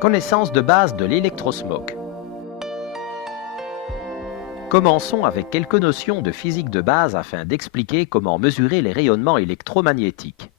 Connaissance de base de l'électrosmog. Commençons avec quelques notions de physique de base afin d'expliquer comment mesurer les rayonnements électromagnétiques.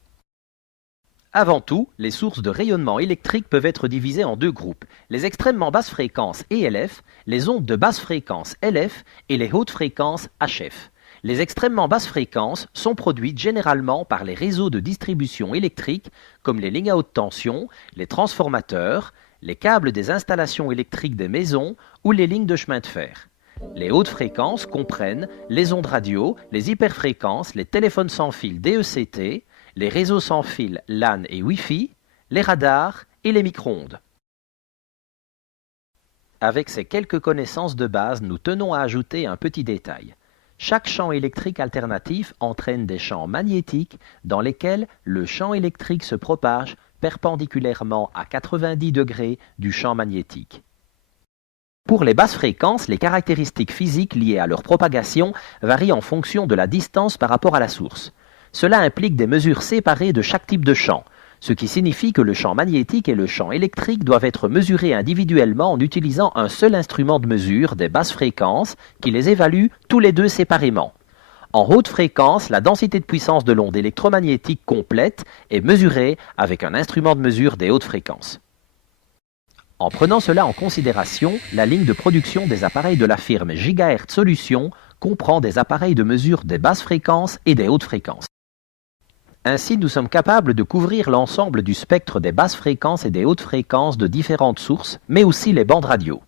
Avant tout, les sources de rayonnement électrique peuvent être divisées en deux groupes, les extrêmement basses fréquences ELF, les ondes de basse fréquence LF et les hautes fréquences HF. Les extrêmement basses fréquences sont produites généralement par les réseaux de distribution électrique comme les lignes à haute tension, les transformateurs, les câbles des installations électriques des maisons ou les lignes de chemin de fer. Les hautes fréquences comprennent les ondes radio, les hyperfréquences, les téléphones sans fil DECT, les réseaux sans fil LAN et Wi-Fi, les radars et les micro-ondes. Avec ces quelques connaissances de base, nous tenons à ajouter un petit détail. Chaque champ électrique alternatif entraîne des champs magnétiques dans lesquels le champ électrique se propage perpendiculairement à 90 degrés du champ magnétique. Pour les basses fréquences, les caractéristiques physiques liées à leur propagation varient en fonction de la distance par rapport à la source. Cela implique des mesures séparées de chaque type de champ, ce qui signifie que le champ magnétique et le champ électrique doivent être mesurés individuellement en utilisant un seul instrument de mesure des basses fréquences qui les évalue tous les deux séparément. En haute fréquence, la densité de puissance de l'onde électromagnétique complète est mesurée avec un instrument de mesure des hautes fréquences. En prenant cela en considération, la ligne de production des appareils de la firme GHz Solutions comprend des appareils de mesure des basses fréquences et des hautes fréquences. Ainsi, nous sommes capables de couvrir l'ensemble du spectre des basses fréquences et des hautes fréquences de différentes sources, mais aussi les bandes radio.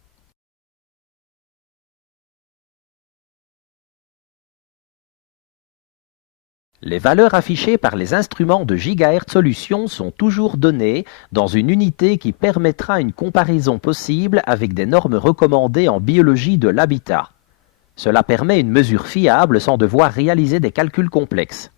Les valeurs affichées par les instruments de GHz Solutions sont toujours données dans une unité qui permettra une comparaison possible avec des normes recommandées en biologie de l'habitat. Cela permet une mesure fiable sans devoir réaliser des calculs complexes.